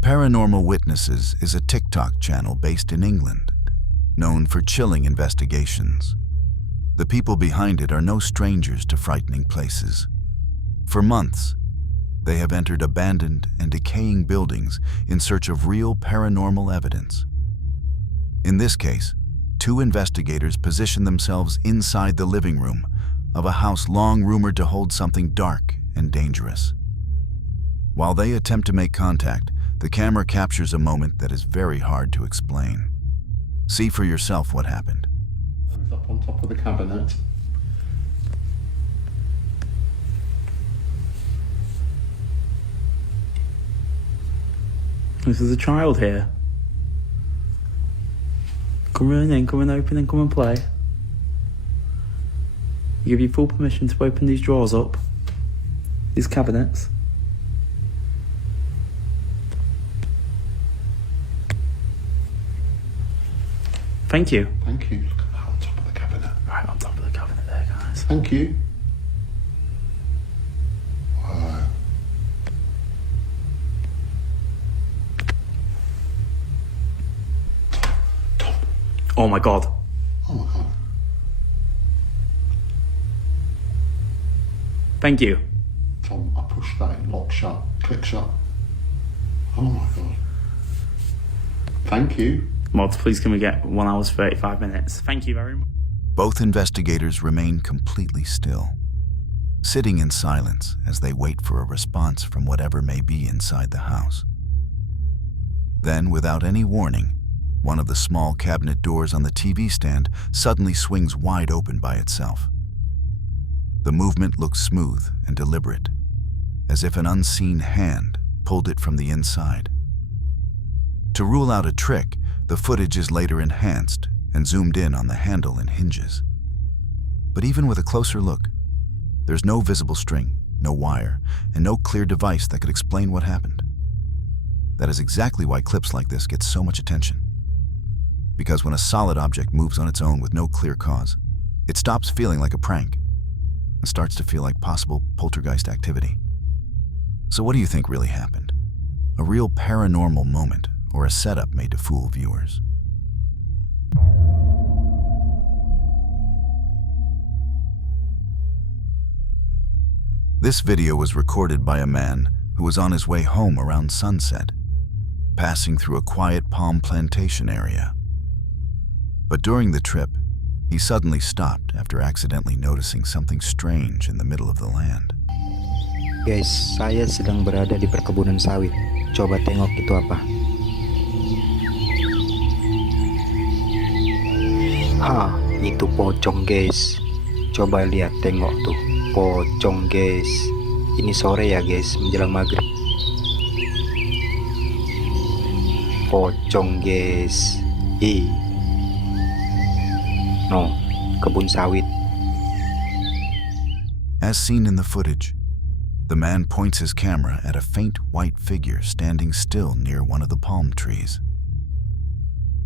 Paranormal Witnesses is a TikTok channel based in England, known for chilling investigations. The people behind it are no strangers to frightening places. For months, they have entered abandoned and decaying buildings in search of real paranormal evidence. In this case, two investigators position themselves inside the living room of a house long rumored to hold something dark and dangerous. While they attempt to make contact, the camera captures a moment that is very hard to explain. See for yourself what happened. Up on top of the cabinet. This is a child here. Come on in, come and open and come and play. You give you full permission to open these drawers up, these cabinets. Thank you. Thank you. Look at that on top of the cabinet. Right on top of the cabinet there, guys. Thank you. Wow. Tom. Oh my God. Oh my God. Thank you. Tom, I pushed that in, lock shut, click shut. Oh my God. Thank you. Mods, please can we get 1 hour 35 minutes? Thank you very much. Both investigators remain completely still, sitting in silence as they wait for a response from whatever may be inside the house. Then, without any warning, one of the small cabinet doors on the TV stand suddenly swings wide open by itself. The movement looks smooth and deliberate, as if an unseen hand pulled it from the inside. To rule out a trick, the footage is later enhanced and zoomed in on the handle and hinges. But even with a closer look, there's no visible string, no wire, and no clear device that could explain what happened. That is exactly why clips like this get so much attention. Because when a solid object moves on its own with no clear cause, it stops feeling like a prank and starts to feel like possible poltergeist activity. So what do you think really happened? A real paranormal moment, or a setup made to fool viewers? This video was recorded by a man who was on his way home around sunset, passing through a quiet palm plantation area. But during the trip, he suddenly stopped after accidentally noticing something strange in the middle of the land. Guys, saya sedang berada di perkebunan sawit. Coba tengok itu apa. Itu pocong guys. Coba lihat, tengok tuh. Pocong guys. Ini sore ya guys, menjelang maghrib. Pocong guys. No, kebun sawit. As seen in the footage, the man points his camera at a faint white figure standing still near one of the palm trees.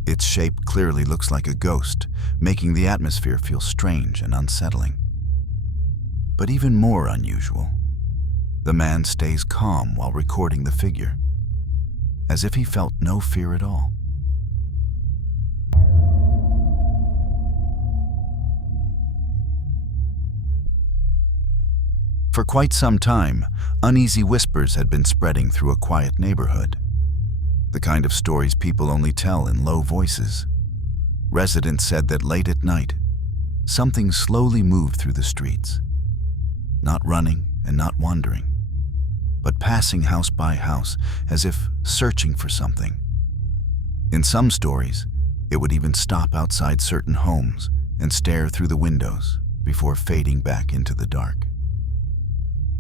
Its shape clearly looks like a ghost, making the atmosphere feel strange and unsettling. But even more unusual, the man stays calm while recording the figure, as if he felt no fear at all. For quite some time, uneasy whispers had been spreading through a quiet neighborhood. The kind of stories people only tell in low voices. Residents said that late at night, something slowly moved through the streets, not running and not wandering, but passing house by house as if searching for something. In some stories, it would even stop outside certain homes and stare through the windows before fading back into the dark.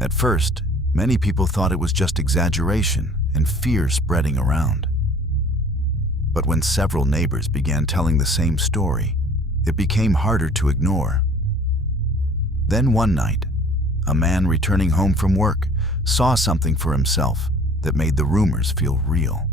At first, many people thought it was just exaggeration and fear spreading around. But when several neighbors began telling the same story, it became harder to ignore. Then one night, a man returning home from work saw something for himself that made the rumors feel real.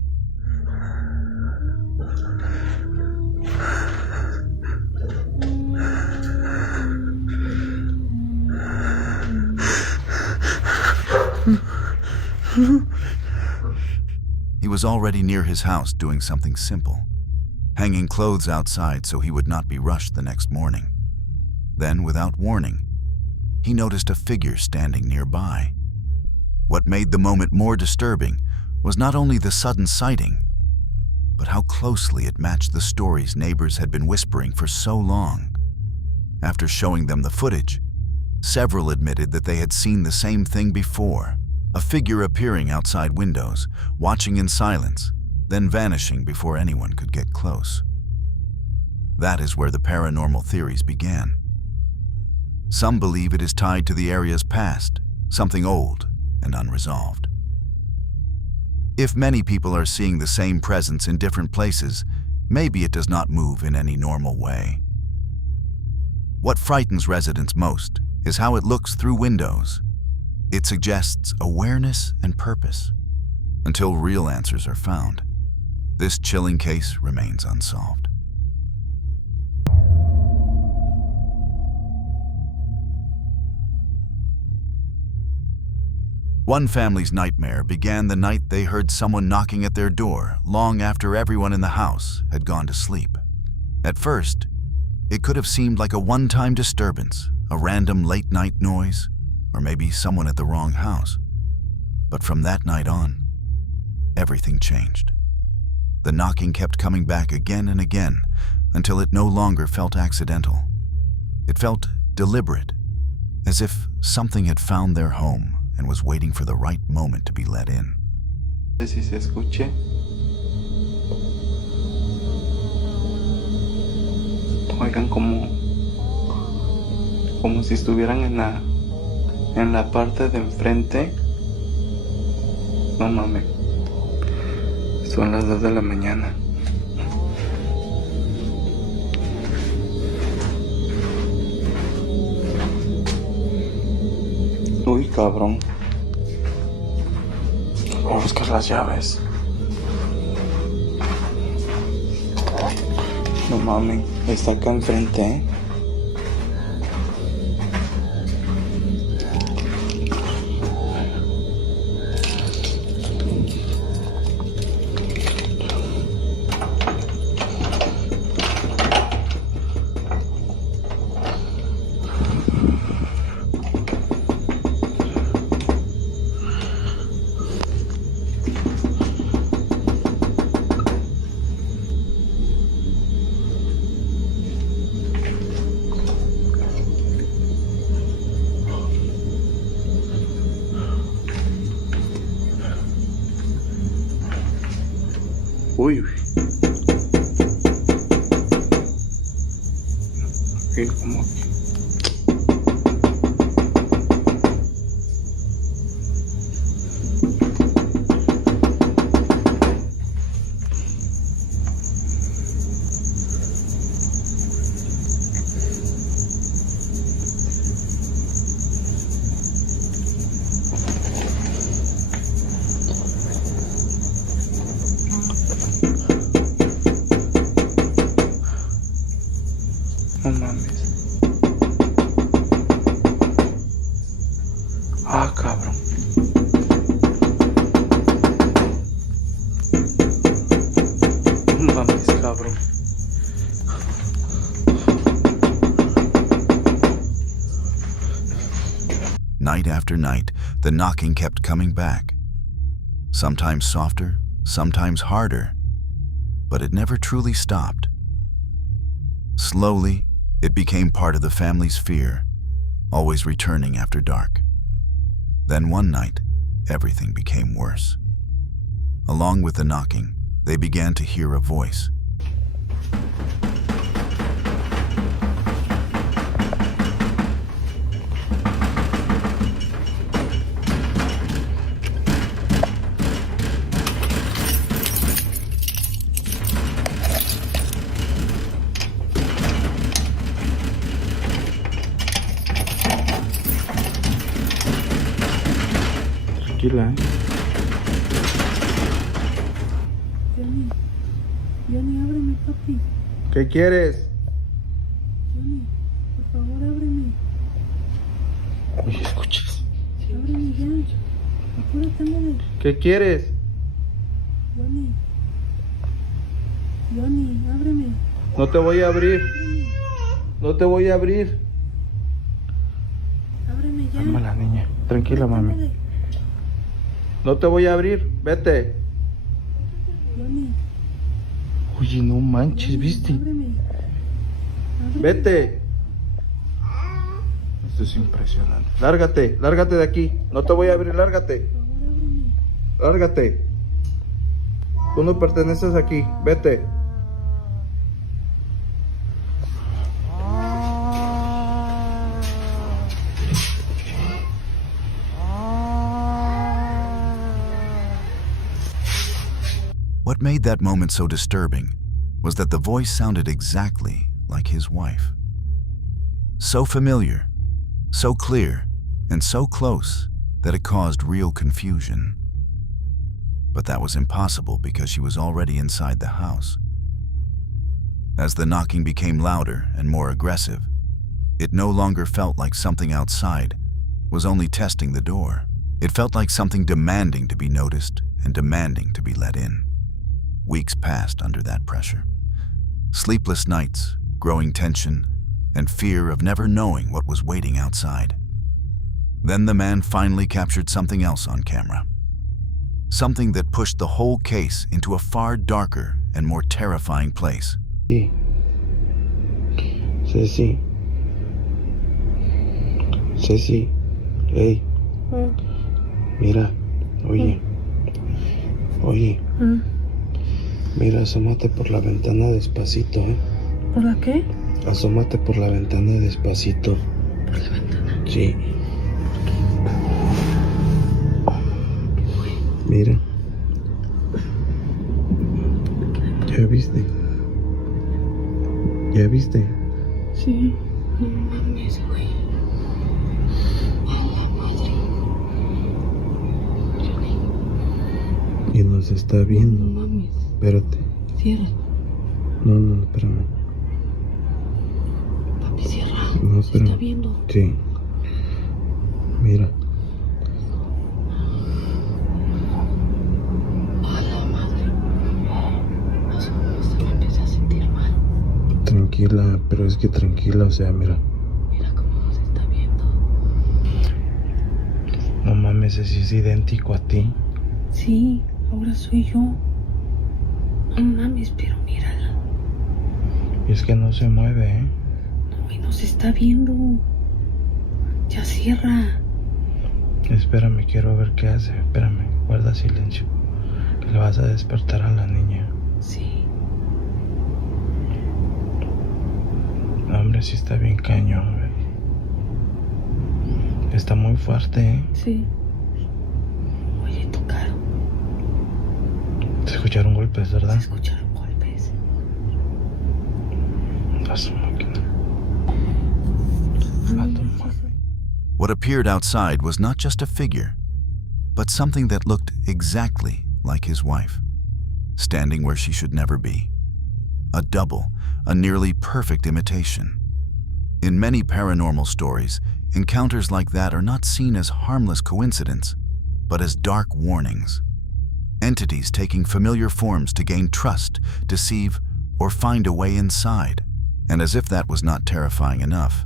He was already near his house doing something simple, hanging clothes outside so he would not be rushed the next morning. Then, without warning, he noticed a figure standing nearby. What made the moment more disturbing was not only the sudden sighting, but how closely it matched the stories neighbors had been whispering for so long. After showing them the footage, several admitted that they had seen the same thing before, a figure appearing outside windows, watching in silence, then vanishing before anyone could get close. That is where the paranormal theories began. Some believe it is tied to the area's past, something old and unresolved. If many people are seeing the same presence in different places, maybe it does not move in any normal way. What frightens residents most is how it looks through windows. It suggests awareness and purpose. Until real answers are found, this chilling case remains unsolved. One family's nightmare began the night they heard someone knocking at their door long after everyone in the house had gone to sleep. At first, it could have seemed like a one-time disturbance, a random late-night noise, or maybe someone at the wrong house. But from that night on, everything changed. The knocking kept coming back again and again until it no longer felt accidental. It felt deliberate, as if something had found their home and was waiting for the right moment to be let in. Si se escuche. Oigan como si estuvieran en la parte de enfrente. No mames. Son las 2 de la mañana. Uy, cabrón. Voy a buscar las llaves. No mames, está acá enfrente, ¿eh? Uy. Okay, como no mames. Ah, cabrón. No mames, cabrón. Night after night, the knocking kept coming back. Sometimes softer, sometimes harder, but it never truly stopped. Slowly, it became part of the family's fear, always returning after dark. Then one night, everything became worse. Along with the knocking, they began to hear a voice. Tranquila, ¿eh? Johnny. Johnny, ábreme, papi. ¿Qué quieres? Johnny, por favor, ábreme. Oye, escuchas. Ábreme ya. Apúrate, ándale. ¿Qué quieres? Johnny. Johnny, ábreme. No te voy a abrir. Ábreme. No te voy a abrir. Ábreme ya. Calma la niña. Tranquila, mami. Ándale. No te voy a abrir. Vete. Johnny. Oye, no manches, ¿viste? Ábreme. Ábreme. Vete. Esto es impresionante. Lárgate, lárgate de aquí. No te voy a abrir, lárgate. Por favor, ábreme. Lárgate. Tú no perteneces aquí. Vete. What made that moment so disturbing was that the voice sounded exactly like his wife. So familiar, so clear, and so close that it caused real confusion. But that was impossible because she was already inside the house. As the knocking became louder and more aggressive, it no longer felt like something outside was only testing the door. It felt like something demanding to be noticed and demanding to be let in. Weeks passed under that pressure. Sleepless nights, growing tension, and fear of never knowing what was waiting outside. Then the man finally captured something else on camera. Something that pushed the whole case into a far darker and more terrifying place. Sí. Ceci. Ceci. Hey. Mira. Oye. Oye. Mira, asómate por la ventana despacito, ¿eh? ¿Por la qué? Asómate por la ventana despacito. Por la ventana. Sí. Mira. ¿Ya viste? ¿Ya viste? Sí. No mames, güey. A la madre. Johnny. Y nos está viendo. No mames. Espérate. Cierra. No, espérame. Papi, cierra. No, Se espérame. está viendo. Sí. Mira. A la madre. Se me empieza a sentir mal. Tranquila, pero es que tranquila, o sea, mira. Mira cómo se está viendo. No mames, ese es idéntico a ti. Sí, ahora soy yo. No mames, pero mírala. Y es que no se mueve, ¿eh? No, y nos está viendo. Ya cierra. Espérame, quiero ver qué hace. Espérame, guarda silencio. Que le vas a despertar a la niña. Sí. No, hombre, sí está bien cañón, güey. Está muy fuerte, ¿eh? Sí. Oye, tocaron. Se escucharon golpes, Se ¿verdad? escucharon golpes. A su máquina. A tu máquina. What appeared outside was not just a figure, but something that looked exactly like his wife, standing where she should never be. A double, a nearly perfect imitation. In many paranormal stories, encounters like that are not seen as harmless coincidence, but as dark warnings. Entities taking familiar forms to gain trust, deceive, or find a way inside. And as if that was not terrifying enough,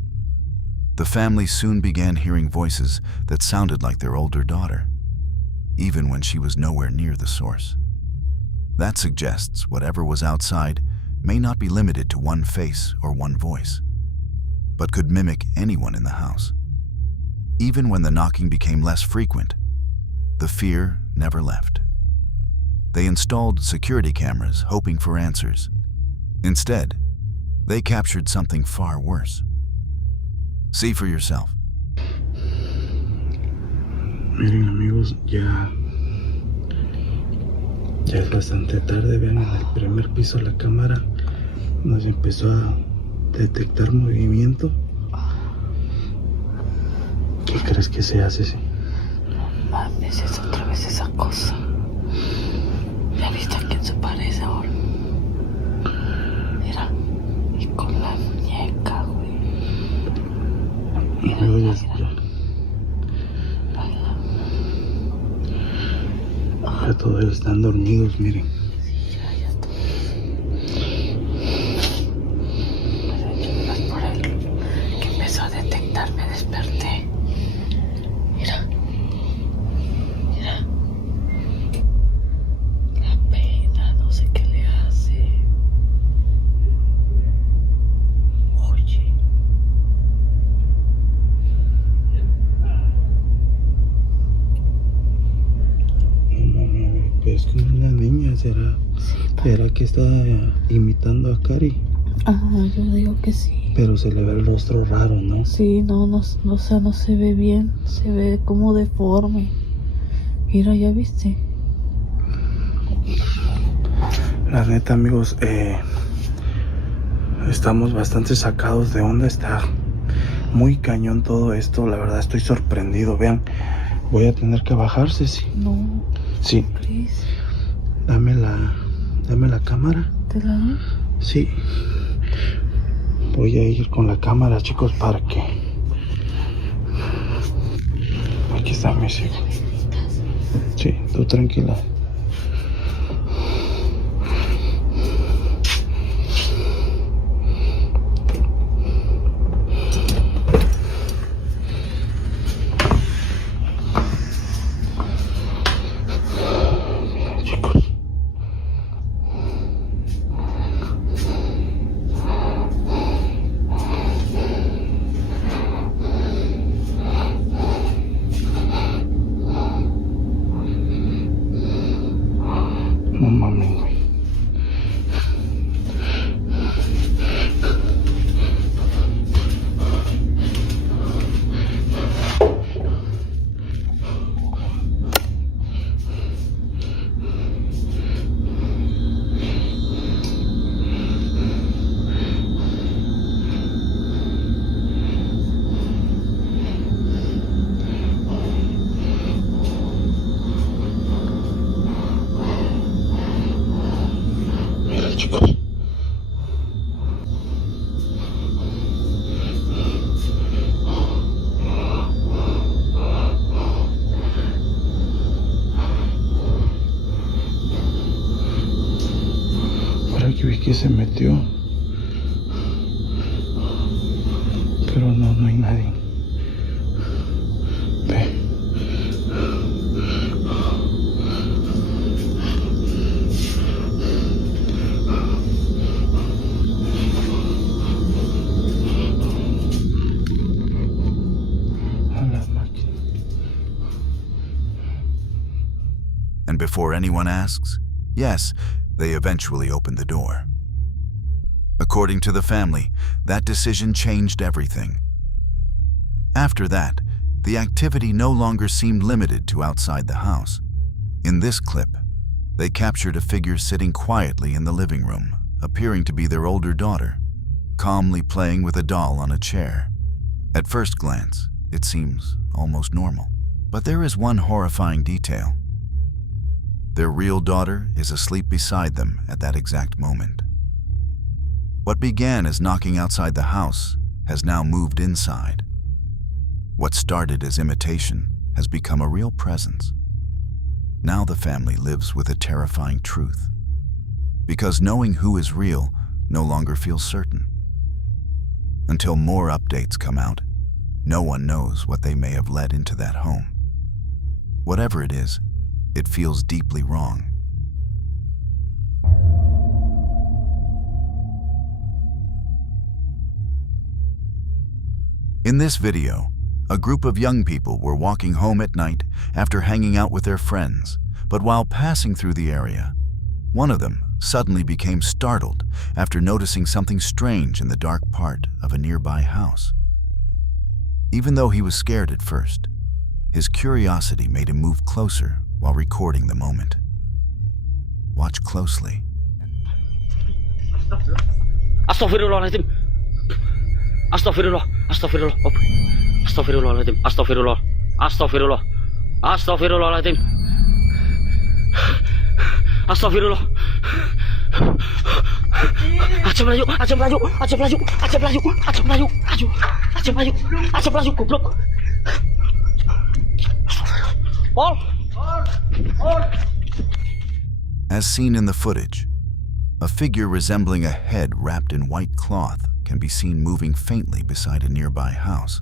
the family soon began hearing voices that sounded like their older daughter, even when she was nowhere near the source. That suggests whatever was outside may not be limited to one face or one voice, but could mimic anyone in the house. Even when the knocking became less frequent, the fear never left. They installed security cameras hoping for answers. Instead, they captured something far worse. See for yourself. Miren, amigos, ya es bastante tarde. Vean, en el primer piso la cámara nos empezó a detectar movimiento. ¿Qué crees que se hace? No mames, es otra vez esa cosa. ¿Ya viste a quién se parece ahora? Mira, y con la muñeca, güey. Mira, mira, mira. Ya todos están dormidos, miren. Sí, ya está. Pero yo por él que empezó a detectar, me desperté. Mira. Mira. La pena, no sé qué le hace. Oye. Pues es como una niña, ¿será que está imitando a Cari? Ajá, yo digo que sí. Pero se le ve el rostro raro, ¿no? Sí, no, o sea, no se ve bien, se ve como deforme. Mira, ¿ya viste? La neta, amigos, estamos bastante sacados de onda. Está muy cañón todo esto. La verdad, estoy sorprendido. Vean, voy a tener que bajar, Ceci. No, Sí, Chris, dame la cámara. ¿te la doy? Sí. Voy a ir con la cámara, chicos, para que... Aquí está mi hijos. Sí, tú tranquila. Chicos. No mames, güey. Mira, chicos. Por aquí vi que se metió. Pero no hay nadie. Ve. A la máquina. And before anyone asks, yes, they eventually opened the door. According to the family, that decision changed everything. After that, the activity no longer seemed limited to outside the house. In this clip, they captured a figure sitting quietly in the living room, appearing to be their older daughter, calmly playing with a doll on a chair. At first glance, it seems almost normal. But there is one horrifying detail. Their real daughter is asleep beside them at that exact moment. What began as knocking outside the house has now moved inside. What started as imitation has become a real presence. Now the family lives with a terrifying truth. Because knowing who is real no longer feels certain. Until more updates come out, no one knows what they may have let into that home. Whatever it is, it feels deeply wrong. In this video, a group of young people were walking home at night after hanging out with their friends, but while passing through the area, one of them suddenly became startled after noticing something strange in the dark part of a nearby house. Even though he was scared at first, his curiosity made him move closer while recording the moment. Watch closely. Astaghfirullahaladzim. Astagfirullah, astagfirullah, astagfirullahaladzim, astagfirullah, astagfirullah, astagfirullahaladzim, Astagfirullah. Acep laju, acep laju, acep laju, acep laju, acep laju, acep laju, acep laju, goblok. Pol. As seen in the footage, a figure resembling a head wrapped in white cloth can be seen moving faintly beside a nearby house.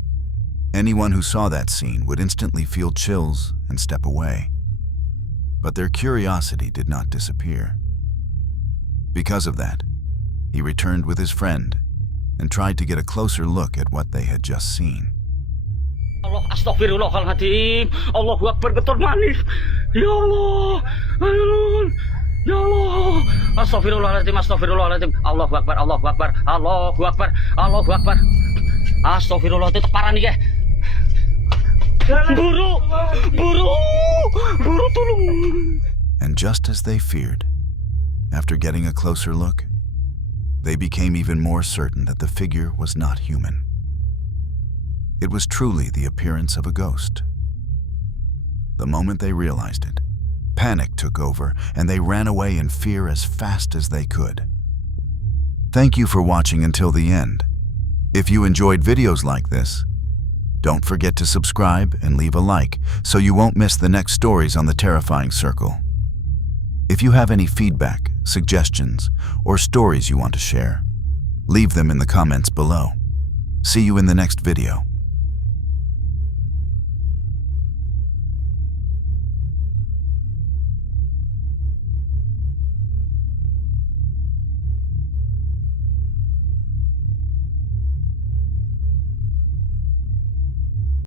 Anyone who saw that scene would instantly feel chills and step away. But their curiosity did not disappear. Because of that, he returned with his friend and tried to get a closer look at what they had just seen. Allah, astagfirullahaladzim. Allahu Akbar, getor manis. Ya Allah, ya Allah. Astagfirullahaladzim, astagfirullahaladzim. Allahu Akbar, Allahu Akbar, Allahu Akbar, Allahu Akbar. Astagfirullah, itu parah nih ya. Buru, buru, buru tolong. And just as they feared, after getting a closer look, they became even more certain that the figure was not human. It was truly the appearance of a ghost. The moment they realized it, panic took over and they ran away in fear as fast as they could. Thank you for watching until the end. If you enjoyed videos like this, don't forget to subscribe and leave a like so you won't miss the next stories on the Terrifying Circle. If you have any feedback, suggestions, or stories you want to share, leave them in the comments below. See you in the next video.